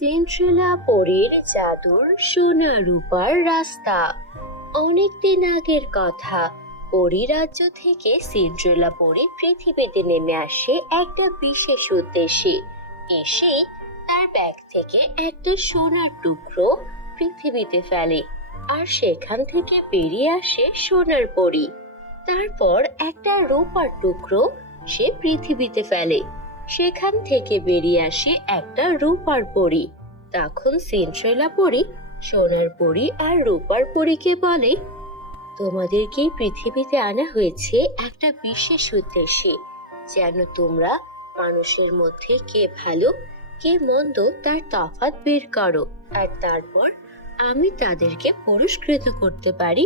Cinderella পরীর জাদুর সোনা রূপার রাস্তা। অনেকদিন আগের কথা, পরীরাজ্য থেকে সিন্ড্রেলা পরী পৃথিবীতে নেমে আসে একটা বিশেষ উদ্দেশ্যে। এসে তার ব্যাগ থেকে একটা সোনার টুকরো পৃথিবীতে ফেলে, আর সেখান থেকে বেরিয়ে আসে সোনার পরী। তারপর একটা রূপার টুকরো সে পৃথিবীতে ফেলে, সেখান থেকে বেরিয়ে আসে একটা রূপার পরী। তখন সিন্ড্রেলা পরী সোনার পরী আর রূপার পরীকে বলে, তোমাদেরকে পৃথিবীতে আনা হয়েছে একটা বিশেষ উদ্দেশ্যে, যেন তোমরা মানুষের মধ্যে কে ভালো কে মন্দ তার তফাৎ বের করো, আর তারপর আমি তাদেরকে পুরস্কৃত করতে পারি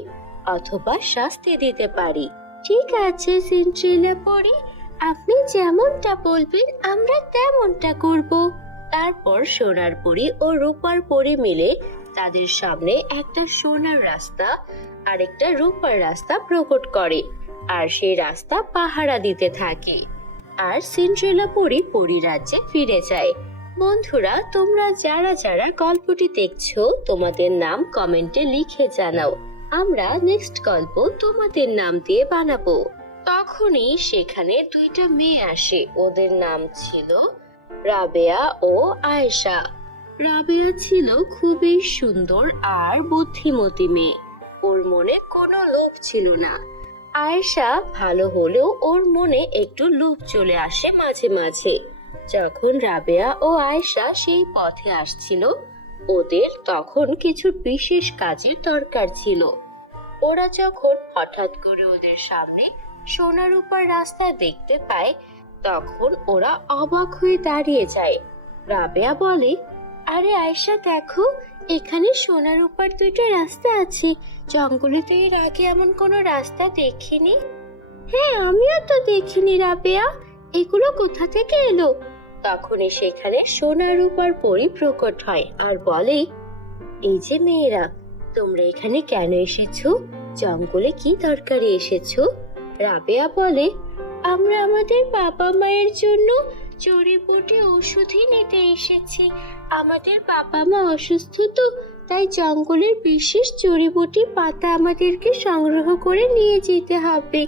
অথবা শাস্তি দিতে পারি। ঠিক আছে সিন্ড্রেলা পরী, আপনি যেমনটা বলবেন আমরা তেমনটা করব। তারপর সোনার পরী ও রূপার পরী মিলে তাদের সামনে একটা সোনার রাস্তা আর একটা রূপার রাস্তা প্রকট করে, আর সেই রাস্তা পাহারা দিতে থাকে। আর সিন্ড্রেলা পরী পরীরাজ্যে ফিরে যায়। বন্ধুরা, তোমরা যারা যারা গল্পটি দেখছো তোমাদের নাম কমেন্টে লিখে জানাও, আমরা নেক্সট গল্প তোমাদের নাম দিয়ে বানাবো। তখনই সেখানে দুইটা মেয়ে আসে, ওদের নাম ছিল রাবেয়া ও আয়েশা। রাবেয়া ছিল খুবই সুন্দর আর বুদ্ধিমতী মেয়ে, ওর মনে কোনো লোভ ছিল না। আয়েশা ভালো হলেও ওর মনে একটু লোভ চলে আসে মাঝে মাঝে। যখন রাবেয়া ও আয়েশা সেই পথে আসছিল, ওদের তখন কিছু বিশেষ কাজের দরকার ছিল। ওরা যখন হঠাৎ করে ওদের সামনে সোনা রূপার রাস্তা দেখতে পায়, তখন ওরা অবাক হয়ে দাঁড়িয়ে যায়। রাবেয়া বলে, আরে আয়েশা দেখো, এখানে সোনা রূপার দুইটা রাস্তা আছে, জঙ্গলে তো এর আগে এমন কোনো রাস্তা দেখিনি। হ্যাঁ, আমিও তো দেখিনি রাবেয়া, এগুলো কোথা থেকে এলো? তখনই সেখানে সোনা রূপার পরী প্রকট হয় আর বলে, এই যে মেয়েরা, তোমরা এখানে কেন এসেছো? জঙ্গলে কি দরকারে এসেছো? রাবেয়া বলে, আমরা আমাদের বাবা মায়ের জন্য জড়িবুটি ওষুধই নিতে এসেছি। আমাদের বাবা মা অসুস্থ, তো তাই জঙ্গলের বিশেষ জড়িবুটি পাতা আমাদেরকে সংগ্রহ করে নিয়ে যেতে হবে।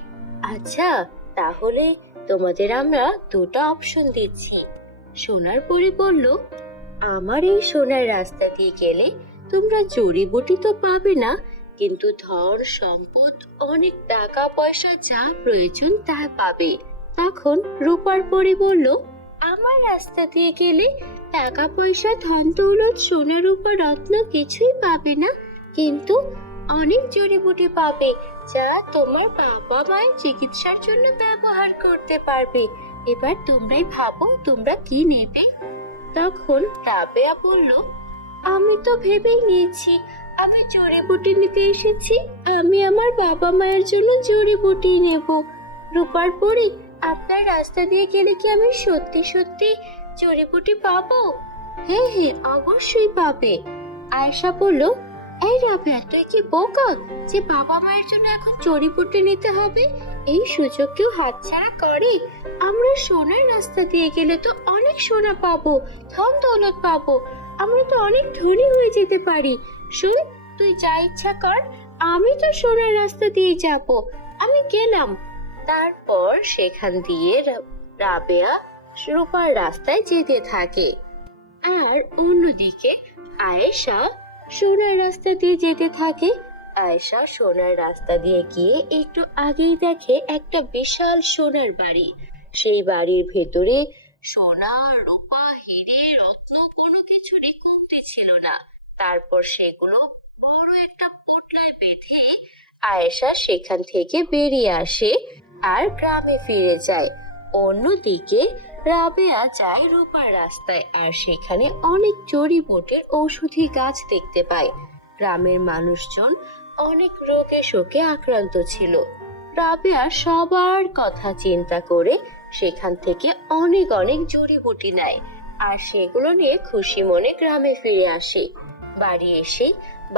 আচ্ছা, তাহলে তোমাদের আমরা দুটো অপশন দিচ্ছি। সোনার পরী বলল, আমার এই সোনার রাস্তা দিয়ে গেলে তোমরা জড়িবুটি তো পাবে না, কিন্তু ধন সম্পদ, অনেক টাকা পয়সা যা প্রয়োজন তা পাবে। তখন রূপার পরী বলল, আমার রাস্তা দিয়ে গেলে টাকা পয়সা ধন দৌলত সোনা রূপা রত্ন কিছুই পাবে না, কিন্তু অনেক জড়িবুটি পাবে যা তোমার বাবা মায়ের চিকিৎসার জন্য ব্যবহার করতে পারবে। এবার তোমরাই ভাবো তোমরা কি নেবে। তখন রাবেয়া বলল, আমি তো ভেবেই নিয়েছি, আমি জড়িবুটি নিতে এসেছি, আমি আমার বাবা মায়ের জন্য জড়িবুটি নেব। রূপার পরী, আপনার রাস্তা দিয়ে গেলে কি আমি সত্যি সত্যি জড়িবুটি পাবো? হ্যাঁ হ্যাঁ, অবশ্যই পাবে। আয়েশা বলল, এই রাবেয়া, তুই কি বোকা যে বাবা মায়ের জন্য এখন জড়িবুটি নিতে হবে? এই সুযোগ কেউ হাতছাড়া করে? আমরা সোনার রাস্তা দিয়ে গেলে তো অনেক সোনা পাবো, ধন দৌলত পাবো, আমরা তো অনেক ধনী হয়ে যেতে পারি। শুন, তুই যা ইচ্ছা কর, আমি তো সোনার রাস্তা দিয়ে যাব, আমি গেলাম। তারপর সেখান দিয়ে রাবেয়া রূপার রাস্তায় যেতে থাকে, আর অন্যদিকে আয়েশা সোনার রাস্তা দিয়ে যেতে থাকে। আয়েশা সোনার রাস্তা দিয়ে গিয়ে একটু আগেই দেখে একটা বিশাল সোনার বাড়ি। সেই বাড়ির ভেতরে সোনা, রূপা, হিরে, রত্ন কোনো কিছুরই কমতি ছিল না। তারপর সেগুলো বড় একটা পোটলায় বেঁধে আয়েশা সেখান থেকে বেরিয়ে আসে আর গ্রামে ফিরে যায়। অন্যদিকে রাবেয়া যায় রূপার রাস্তায়, আর সেখানে অনেক জড়িবুটির ঔষধি গাছ দেখতে পায়। গ্রামের মানুষজন অনেক রোগে শোকে আক্রান্ত ছিল। রাবেয়া সবার কথা চিন্তা করে সেখান থেকে অনেক অনেক জড়িবুটি নেয়, আর সেগুলো নিয়ে খুশি মনে গ্রামে ফিরে আসে। বাড়ি এসে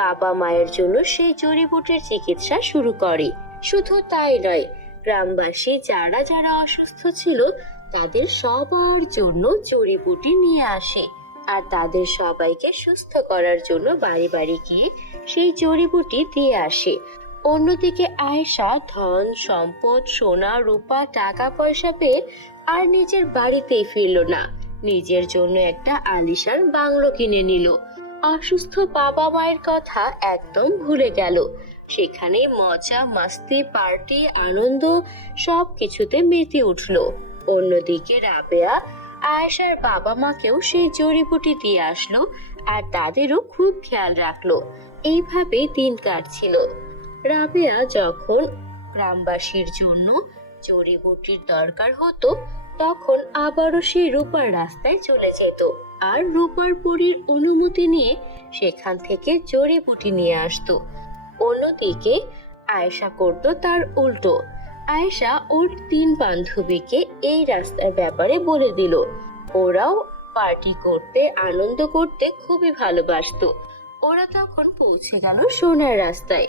বাবা মায়ের জন্য সেই জড়িবুটির চিকিৎসা শুরু করে। শুধু তাই নয়, গ্রামবাসী যারা যারা অসুস্থ ছিল তাদের সবার জন্য জড়িবুটি নিয়ে আসে, আর তাদের সবাইকে সুস্থ করার জন্য বাড়ি বাড়ি গিয়ে সেই জড়িবুটি দিয়ে আসে। অন্যদিকে আয়েশা ধন সম্পদ সোনা রূপা টাকা পয়সা পেয়ে আর নিজের বাড়িতেই ফিরল না, নিজের জন্য একটা আলিশান বাংলো কিনে নিল। অসুস্থ বাবা মায়ের কথা একদম ভুলে গেল। সেখানে মজা মাস্তি পার্টি আনন্দ সবকিছুতে মেতে উঠল। অন্যদিকে রাবেয়া আয়েশার বাবা মাকেও সেই জড়িবুটি দিয়ে আসলো আর তাদেরও খুব খেয়াল রাখলো। এইভাবেই দিন কাটছিল। রাবেয়া যখন গ্রামবাসীর জন্য জড়িবুটির দরকার হতো তখন আবারও সেই রূপার রাস্তায় চলে যেত আর রূপার পরীর অনুমতি নিয়ে সেখান থেকে জড়িবুটি নিয়ে আসতো। অন্যদিকে আয়েশা করতো তার উল্টো। আয়েশা ওর 3 বান্ধবীকে এই রাস্তার ব্যাপারে বলে দিল। ওরাও পার্টি করতে আনন্দ করতে খুবই ভালোবাসতো। ওরা তখন পৌঁছে গেল সোনার রাস্তায়।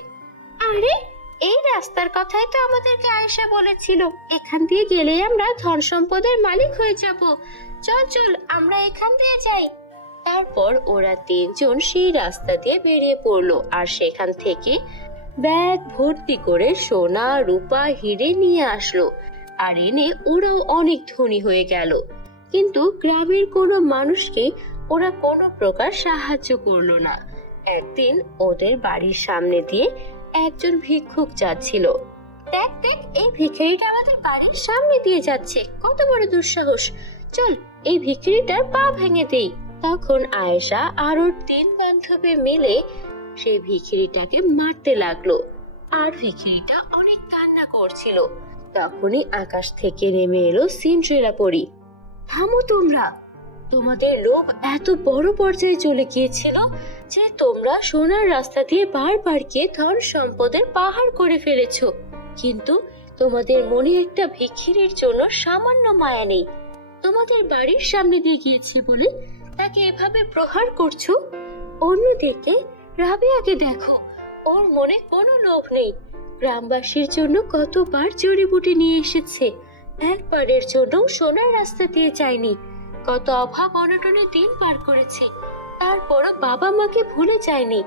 আরে এই রাস্তার কথাই তো আমাদেরকে আয়েশা বলেছিল, এখান দিয়ে গেলেই আমরা ধন সম্পদের মালিক হয়ে যাব। চল চল আমরা এখান দিয়ে যাই। তারপর ওরা 3 জন সেই রাস্তা দিয়ে বেরিয়ে পড়লো আর সেখান থেকে ব্যাগ ভর্তি করে সোনা রূপা হিরে নিয়ে আসলো। আর এনে ওরাও অনেক ধনী হয়ে গেল। কিন্তু গ্রামের কোনো মানুষকে ওরা কোনো প্রকার সাহায্য করলো না। একদিন ওদের বাড়ির সামনে দিয়ে একজন ভিক্ষুক যাচ্ছিল। দেখ দেখ এই ভিখারিটা আমাদের বাড়ির সামনে দিয়ে যাচ্ছে, কত বড় দুঃসাহস! চল এই ভিখারিটার পা ভেঙে দেই। তখন আয়েশা আর ওর 3 বান্ধবী মিলে সেই ভিখারিটাকে মারতে লাগলো আর ভিখারিটা অনেক কান্না করছিল। তখনই আকাশ থেকে নেমে এলো সিন্ড্রেলা পরী। থামো তোমরা, তোমাদের লোভ এত বড় পর্যায়ে চলে গিয়েছিল যে তোমরা সোনার রাস্তা দিয়ে বারবার গিয়ে ধন সম্পদের পাহাড় করে ফেলেছো, কিন্তু তোমাদের মনে একটা ভিখিরির জন্য সামান্য মায়া নেই। তোমাদের বাড়ির সামনে দিয়ে গিয়েছে বলে তাকে এভাবে প্রহার করছো। অন্যদিকে রাবেয়াকে দেখো, ওর মনে কোনো লোভ নেই। গ্রামবাসীর জন্য কতবার জড়িবুটি নিয়ে এসেছে, একবারের জন্য সোনার রাস্তা দিয়ে যায়নি। কত অভাব অনটনে দিন পার করেছে, তারপরও বাবা মাকে ভুলে যায়নি।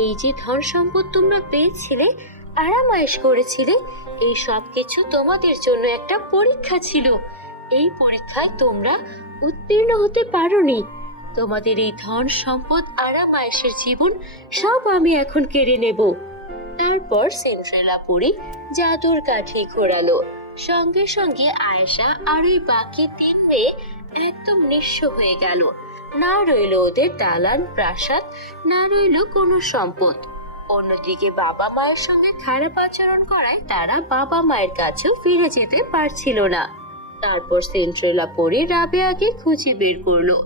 এই যে ধন সম্পদ তোমরা পেয়েছিলে, আরামায়েশ করেছিলে, এই সব কিছু তোমাদের জন্য একটা পরীক্ষা ছিল। এই পরীক্ষায় তোমরা উত্তীর্ণ হতে পারোনি। তোমাদের এই ধন সম্পদ আরামায়েশের জীবন সব আমি এখন কেড়ে নেব। তারপর সিন্ড্রেলা পরী জাদুর কাঠি ঘোরালো। সঙ্গে সঙ্গে আয়েশা আর ওই বাকি 3 মেয়ে একদম নিঃস্ব হয়ে গেল। না রইল ওদের দালান প্রাসাদ, না রইল কোনো সম্পদ। অন্যদিকে বাবা মায়ের সঙ্গে খারাপ আচরণ করায় তারা বাবা মায়ের কাছেও ফিরে যেতে পারছিল না। তারপর সিন্ড্রেলা পরী রাবেয়াকে খুঁজে বের করলো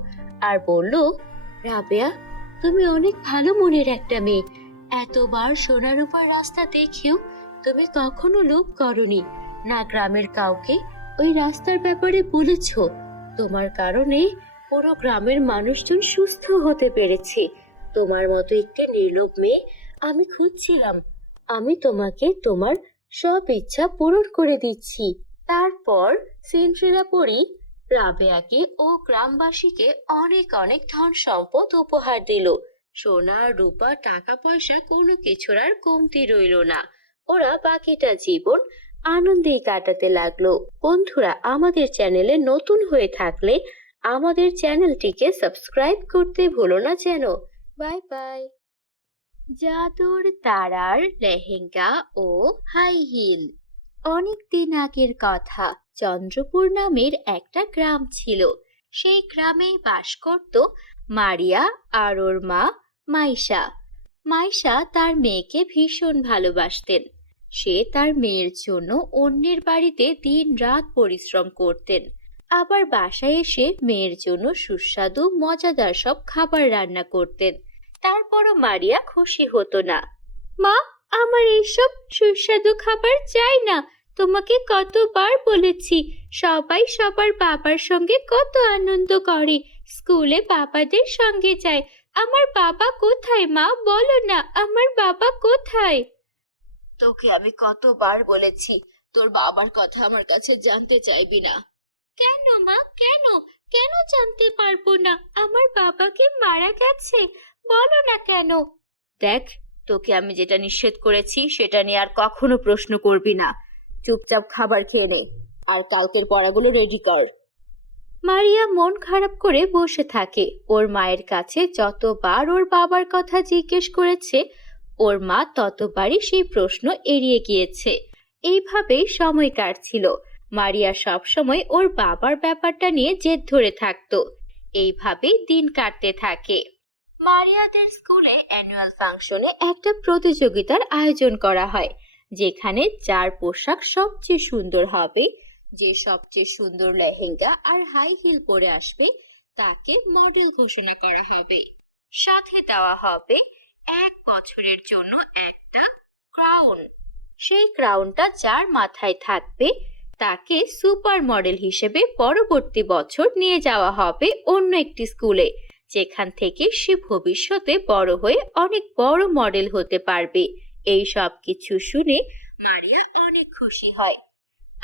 আর বলল, রাবেয়া তুমি অনেক ভালো মনের একটা মেয়ে। এতবার সোনার উপর রাস্তা দেখেও তুমি কখনো লোভ করনি, না গ্রামের কাউকে ওই রাস্তার ব্যাপারে বলেছ। তোমার কারণে পুরো গ্রামের মানুষজন সুস্থ হতে পেরেছে। তোমার মতো একটি নির্লোভ মেয়ে আমি খুঁজছিলাম। আমি তোমাকে তোমার সব ইচ্ছা পূরণ করে দিচ্ছি। তারপর সিন্ড্রেলা পরী রাবেয়াকে ও গ্রামবাসীকে অনেক অনেক ধন সম্পদ উপহার দিল। সোনা রূপা টাকা পয়সা কোনো কিছুর আর কমতি রইল না। ওরা বাকিটা জীবন আনন্দেই কাটাতে লাগলো। বন্ধুরা, আমাদের চ্যানেলে নতুন হয়ে থাকলে আমাদের চ্যানেলটিকে সাবস্ক্রাইব করতে ভুলো না যেন। Bye bye. জাদুর তারার লেহেঙ্গা ও হাই হিল। অনেক দিন আগের কথা, চন্দ্রপুর নামের একটা গ্রাম ছিল। সেই গ্রামেই বাস করত মারিয়া আর ওর মা মাইশা। মাইশা তার মেয়েকে ভীষণ ভালোবাসতেন। সে তার মেয়ের জন্য অন্যের বাড়িতে দিন রাত পরিশ্রম করতেন, আবার বাসায় এসে মেয়ের জন্য সুস্বাদু মজাদার সব খাবার রান্না করতেন। তারপরও মারিয়া খুশি হতো না। মা, আমার এইসব সুস্বাদু খাবার চাই না। তোমাকে কতবার বলেছি, সবাই সবার বাবার সঙ্গে কত আনন্দ করে, স্কুলে বাবাদের সঙ্গে যায়। আমার বাবা কোথায় মা, বলো না, আমার বাবা কোথায়? তোকে আমি কতবার বলেছি তোর বাবার কথা আমার কাছে জানতে চাইবি না। কেন মা, কেন? কেন জানতে পারবো না? আমার বাবাকে মারা গেছে, বলো না কেন? দেখ, তোকে আমি যেটা নিষেধ করেছি সেটা নিয়ে আর কখনো প্রশ্ন করবি না। চুপচাপ খাবার খেয়ে নে, আর কালকের পড়াগুলো রেডি কর। মারিয়া মন খারাপ করে বসে থাকে। ওর মায়ের কাছে যতবার ওর বাবার কথা জিজ্ঞেস করেছে, ওর মা ততবারই সেই প্রশ্ন এড়িয়ে গিয়েছে। এইভাবেই সময় কাটছিল। মারিয়া সবসময় ওর বাবার ব্যাপারটা নিয়ে জেদ ধরে থাকতো। এইভাবেই দিন কাটতে থাকে। মারিয়াদের স্কুলে অ্যানুয়াল ফাংশনে একটা প্রতিযোগিতার আয়োজন করা হয়, যেখানে যার পোশাক সবচেয়ে সুন্দর হবে, যে সবচেয়ে সুন্দর লেহেঙ্গা আর হাই হিল পরে আসবে, তাকে মডেল ঘোষণা করা হবে। সাথে দেওয়া হবে 1 বছরের জন্য একটা ক্রাউন। সেই ক্রাউনটা যার মাথায় থাকবে, তাকে সুপার মডেল হিসেবে পরবর্তী বছর নিয়ে যাওয়া হবে অন্য একটি স্কুলে, যেখান থেকে সে ভবিষ্যতে বড় হয়ে অনেক বড় মডেল হতে পারবে। এই সব কিছু শুনে মারিয়া অনেক খুশি হয়।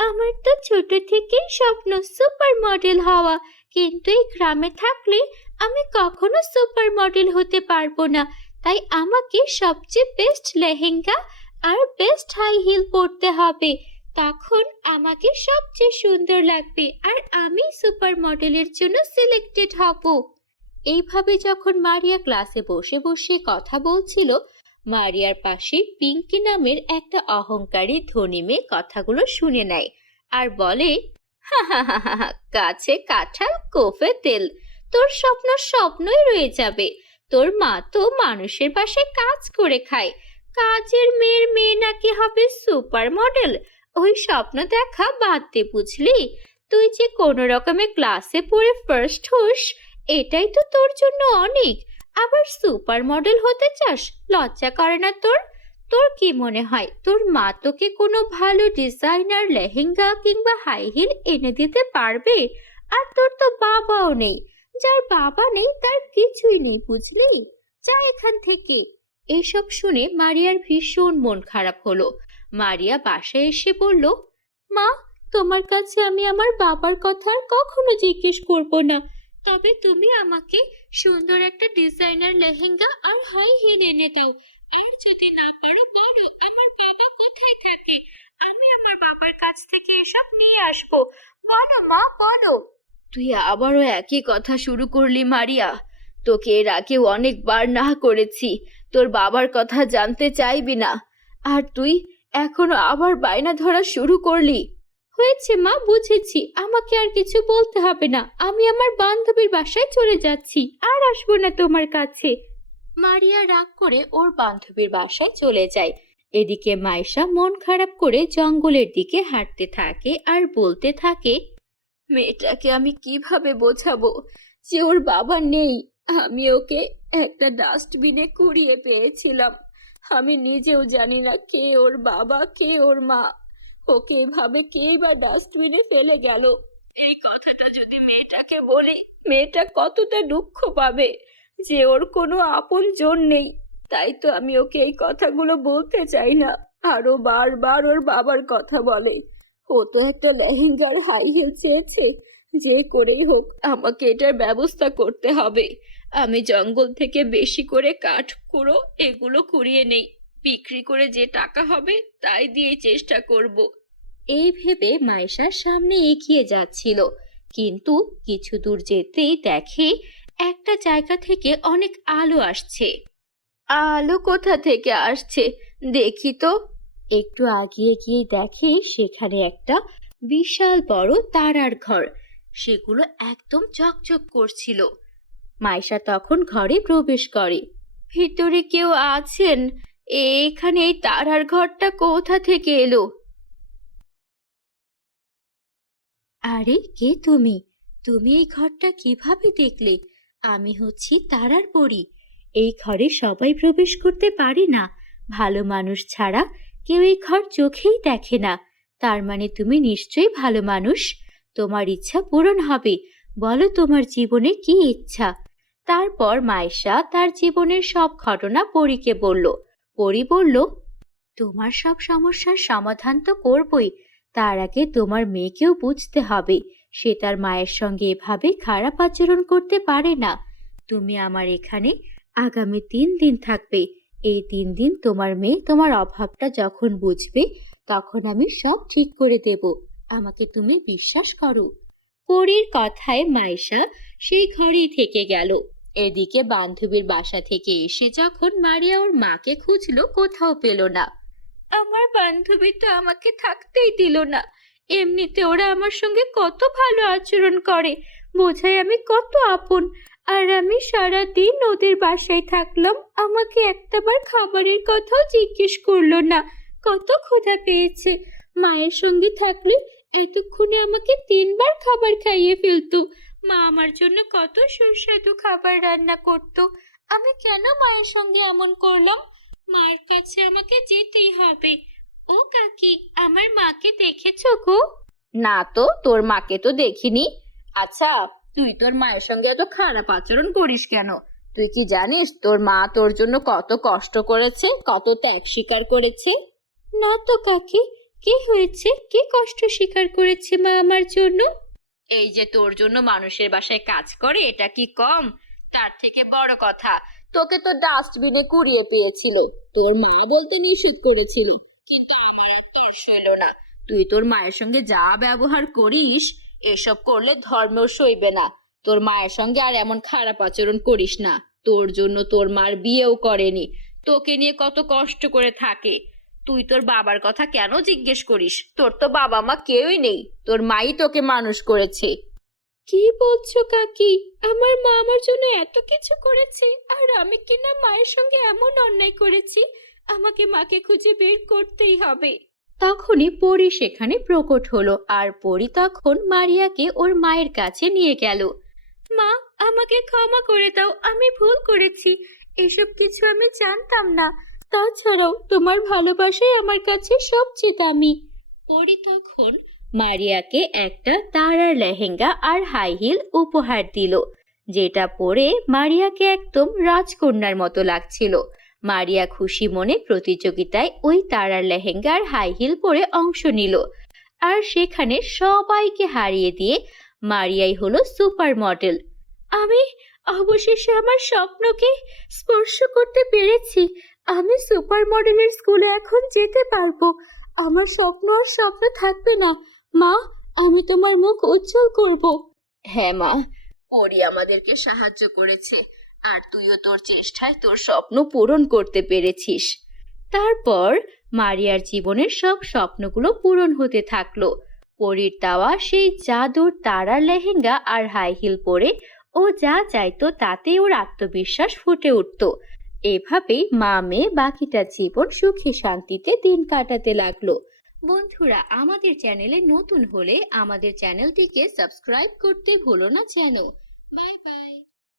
আমার তো ছোট থেকেই স্বপ্ন সুপার মডেল হওয়া, কিন্তু এই গ্রামে থাকলে আমি কখনো সুপার মডেল হতে পারবো না। তাই আমাকে সবচেয়ে বেস্ট লেহেঙ্গা আর বেস্ট হাই হিল পরতে হবে। তখন আমাকে সবচেয়ে সুন্দর লাগবে আর আমি সুপার মডেলের জন্য সিলেক্টেড হব। এইভাবে যখন মারিয়া ক্লাসে বসে বসে কথা বলছিল, মারিয়ার পাশে পিঙ্কি নামের একটা অহংকারী ধনী মেয়ে কথাগুলো শুনে নেয় আর বলে, হা হা হা হা, গাছে কাঁঠাল কোফে তেল, তোর স্বপ্ন স্বপ্নই রয়ে যাবে। তোর মা তো মানুষের বাসায় কাজ করে খায়, কাজের মেয়ের মেয়ে নাকি হবে সুপার মডেল। ওই স্বপ্ন দেখা বাদ দে, বুঝলি? তুই যে কোনো রকমে ক্লাসে পড়ে ফার্স্ট হোস, এটাই তো তোর জন্য অনেক। আবার সুপার মডেল হতে চাস? লজ্জা করে না তোর? তোর কি মনে হয় তোর মা তোকে কোনো ভালো ডিজাইনার লেহেঙ্গা কিংবা হাই হিল এনে দিতে পারবে? আর তোর তো বাবাও নেই। যার বাবা নেই তার কিছুই নেই, বুঝলি? যা এখান থেকে। এইসব শুনে মারিয়ার ভীষণ মন খারাপ হলো। মারিয়া বাসায় এসে বলল, মা, তোমার কাছে আমি আমার বাবার কথা আর কখনো জিজ্ঞেস করব না। তবে তুমি আমাকে সুন্দর একটা ডিজাইনার লেহেঙ্গা আর হাই হিল এনে দাও। আর যদি না পারো বলো আমার বাবা কোথায় থাকে, আমি আমার বাবার কাছ থেকে এসব নিয়ে আসবো। বলো মা, বলো। তুই আবারও একই কথা শুরু করলি মারিয়া। তোকে এর আগেও অনেকবার না করেছি, তোর বাবার কথা জানতে চাইবি না, আর তুই এখনো আবার বায়না ধরা শুরু করলি। হয়েছে মা, বুঝেছি, আমাকে আর কিছু বলতে হবে না। আমি আমার বান্ধবীর বাসায় চলে যাচ্ছি, আর আসবো না তোমার কাছে। মারিয়া রাগ করে ওর বান্ধবীর বাসায় চলে যায়। এদিকে মাইশা মন খারাপ করে জঙ্গলের দিকে হাঁটতে থাকে আর বলতে থাকে, মেয়েটাকে আমি কিভাবে বোঝাবো যে ওর বাবা নেই? আমি ওকে একটা ডাস্টবিনে কুড়িয়ে পেয়েছিলাম। আমি নিজেও জানি না কে ওর বাবা, কে ওর মা। ওকে এভাবে কেই বা ডাস্টবিনে ফেলে গেল। এই কথাটা যদি মেয়েটাকে বলি, মেয়েটা কতটা দুঃখ পাবে যে ওর কোনো আপন জন নেই। তাই তো আমি ওকে এই কথাগুলো বলতে চাই না। আরো বারবার ওর বাবার কথা বলে। ও তো একটা লেহেঙ্গার হাই হিল চেয়েছে। যে করেই হোক আমাকে এটার ব্যবস্থা করতে হবে। আমি জঙ্গল থেকে বেশি করে কাঠ কুড়ো এগুলো কুড়িয়ে নেই, বিক্রি করে যে টাকা হবে তাই দিয়ে চেষ্টা করব। এই ভেবে মাইশা সামনে এগিয়ে যাচ্ছিল, কিন্তু কিছু দূর যেতেই দেখে একটা জায়গা থেকে অনেক আলো আসছে। আলো কোথা থেকে আসছে দেখি তো। একটু আগিয়ে গিয়ে দেখে সেখানে একটা বিশাল বড় তারার ঘর। সেগুলো একদম চকচক করছিল। মাইশা তখন ঘরে প্রবেশ করে। ভিতরে কেউ আছেন? এখানে এই তারার ঘরটা কোথা থেকে এলো? আরে, কে তুমি? তুমি এই ঘরটা কিভাবে দেখলে? আমি হচ্ছি তারার পরী। এই ঘরে সবাই প্রবেশ করতে পারে না। ভালো মানুষ ছাড়া কেউ এই ঘর চোখেই দেখে না। তার মানে তুমি নিশ্চয়ই ভালো মানুষ। তোমার ইচ্ছা পূরণ হবে। বলো তোমার জীবনে কি ইচ্ছা? তারপর মাইশা তার জীবনের সব ঘটনা পরীকে বলল। পরী বলল, তোমার সব সমস্যার সমাধান তো করবই, তার আগে তোমার মেয়েকেও বুঝতে হবে সে তার মায়ের সঙ্গে এভাবে খারাপ আচরণ করতে পারে না। তুমি আমার এখানে আগামী 3 দিন থাকবে। এই 3 দিন তোমার মেয়ে তোমার অভাবটা যখন বুঝবে তখন আমি সব ঠিক করে দেব। আমাকে তুমি বিশ্বাস করো। পরীর কথায় মাইশা সেই ঘরেই থেকে গেল। এদিকে বান্ধবীর বাসা থেকে এসে যখন মারিয়া ওর মাকে খুঁজলো, কোথাও পেল না। আমার বান্ধবী তো আমাকে থাকতেই দিল না। এমনিতে ওরা আমার সঙ্গে কত ভালো আচরণ করে, বোঝায় আমি কত আপন। আর আমি সারা দিন ওদের বাসায় থাকলাম, আমাকে একটাবার খাবারের কথাও জিজ্ঞেস করলো না। কত ক্ষুধা পেয়েছে। মায়ের সঙ্গে থাকলে এতক্ষণে আমাকে 3বার খাবার খাইয়ে ফেলতো। মা আমার জন্য কত সুস্বাদু খাবার রান্না করতো। আমি কেন মায়ের সঙ্গে এমন করলাম? মার কাছে আমাকে যেতেই হবে। ও কাকি, আমার মাকে দেখেছো গো? না তো, তোর মাকে তো দেখিনি। আচ্ছা, তুই তোর মায়ের সঙ্গে এত খারাপ আচরণ করিস কেন? তুই কি জানিস তোর মা তোর জন্য কত কষ্ট করেছে, কত ত্যাগ স্বীকার করেছে? না তো কাকি, কি হয়েছে? কি কষ্ট স্বীকার করেছে মা আমার জন্য? এই যে তোর জন্য মানুষের বাসায় কাজ করে, এটা কি কম? তার থেকে বড় কথা, তোকে তো ডাস্টবিনে কুড়িয়ে পেয়েছিল। তোর মা বলতে নিষেধ করেছিল, কিন্তু আমার আর তর সইল না। তুই তোর মায়ের সঙ্গে যা ব্যবহার করিস, এসব করলে ধর্মেও সইবে না। তোর মায়ের সঙ্গে আর এমন খারাপ আচরণ করিস না। তোর জন্য তোর মার বিয়েও করেনি, তোকে নিয়ে কত কষ্ট করে থাকে। তুই তোর বাবার কথা কেন জিজ্ঞেস করিস? তোর তো বাবা মা কেউই নেই, তোর মাই তোকে মানুষ করেছে। কি বলছো কাকি? আমার মা আমার জন্য এত কিছু করেছে, আর আমি কিনা মায়ের সঙ্গে এমন অন্যায় করেছি? আমাকে মাকে খুঁজে বের করতেই হবে। তখনই পরী সেখানে প্রকট হলো, আর পরী তখন মারিয়াকে ওর মায়ের কাছে নিয়ে গেল। মা, আমাকে ক্ষমা করে দাও, আমি ভুল করেছি। এসব কিছু আমি জানতাম না। তাছাড়াও তোমার ভালোবাসাই আমার কাছে সবচেয়ে দামি। পরী তখন মারিয়াকে একটা তারার লেহেঙ্গা আর হাই হিল উপহার দিল, যেটা পরে মারিয়াকে একদম রাজকন্যার মতো লাগছিল। মারিয়া খুশি মনে প্রতিযোগিতায় ওই তারার লেহেঙ্গা আর হাই হিল পরে অংশ নিল, আর সেখানে সবাইকে হারিয়ে দিয়ে মারিয়াই হলো সুপার মডেল। আমি অবশেষে আমার স্বপ্নকে স্পর্শ করতে পেরেছি। আমি সুপার মডেলের স্কুলে এখন যেতে পারবো। আমার স্বপ্ন আর স্বপ্ন থাকবে না। মা, আমি তোমার মুখ উজ্জ্বল করব। হ্যাঁ মা, পরি আমাদেরকে সাহায্য করেছে, আর তুইও তোর চেষ্টায় তোর স্বপ্ন পূরণ করতে পেরেছিস। তারপর মারিয়ার জীবনের সব স্বপ্নগুলো পূরণ হতে থাকলো। পরীর দেওয়া সেই জাদুর তারার লেহেঙ্গা আর হাই হিল পরে ও যা চাইতো তাতে ওর আত্মবিশ্বাস ফুটে উঠতো। এভাবেই মা মেয়ে বাকিটা জীবন সুখে শান্তিতে দিন কাটাতে লাগলো। বন্ধুরা, আমাদের চ্যানেলে নতুন হলে আমাদের চ্যানেলটিকে সাবস্ক্রাইব করতে ভুলো না যেন। Bye bye.